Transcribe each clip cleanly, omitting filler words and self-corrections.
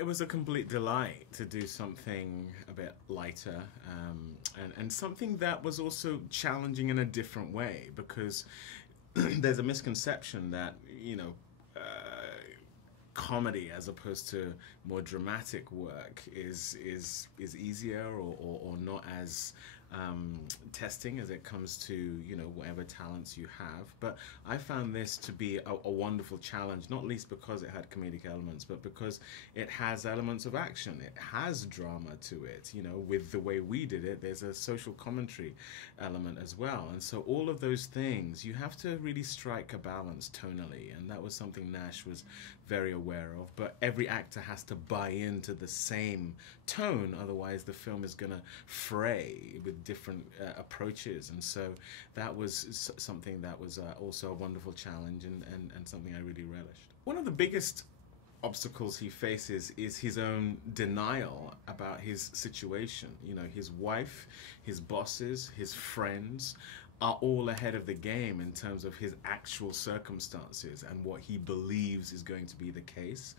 It was a complete delight to do something a bit lighter, and something that was also challenging in a different way, because there's a misconception that, comedy as opposed to more dramatic work is easier or not as testing as it comes to whatever talents you have. But I found this to be a wonderful challenge, not least because it had comedic elements, but because it has elements of action. It has drama to it. With the way we did it, there's a social commentary element as well. And so all of those things, you have to really strike a balance tonally, and that was something Nash was very aware of. But every actor has to buy into the same tone, otherwise the film is going to fray with different approaches. And so that was something that was also a wonderful challenge, and something I really relished. One of the biggest obstacles he faces is his own denial about his situation. His wife, his bosses, his friends are all ahead of the game in terms of his actual circumstances and what he believes is going to be the case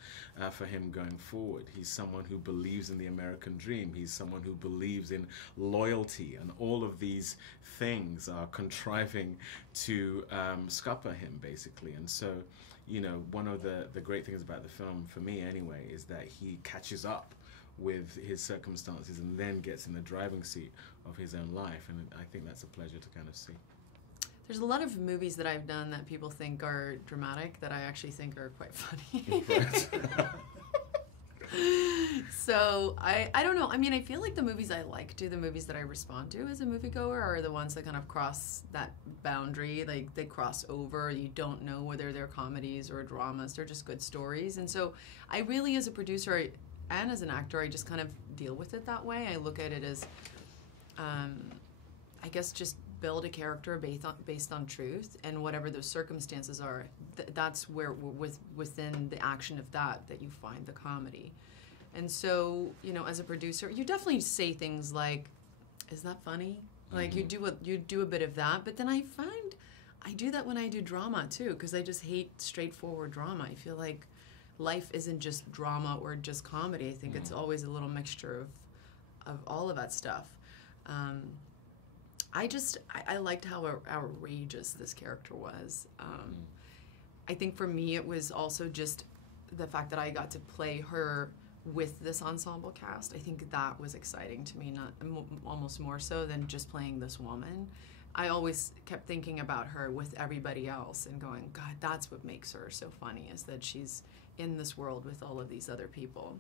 for him going forward. He's someone who believes in the American dream. He's someone who believes in loyalty, and all of these things are contriving to scupper him, basically. And so, one of the great things about the film, for me anyway, is that he catches up with his circumstances and then gets in the driving seat of his own life, and I think that's a pleasure to kind of see. There's a lot of movies that I've done that people think are dramatic that I actually think are quite funny. So I don't know. I mean, I feel like the movies I like to, the movies that I respond to as a moviegoer, are the ones that kind of cross that boundary. Like, they cross over. You don't know whether they're comedies or dramas. They're just good stories. And so I really, as a producer and as an actor, I just kind of deal with it that way. I look at it as, I guess, just build a character based on truth, and whatever those circumstances are, that's where, within the action of that you find the comedy. And so, as a producer, you definitely say things like, "Is that funny?" Like, you do a bit of that, but then I find I do that when I do drama too, because I just hate straightforward drama. I feel like life isn't just drama or just comedy. I think it's always a little mixture of all of that stuff. I liked how outrageous this character was. I think for me it was also just the fact that I got to play her with this ensemble cast. I think that was exciting to me, almost more so than just playing this woman. I always kept thinking about her with everybody else and going, God, that's what makes her so funny, is that she's in this world with all of these other people.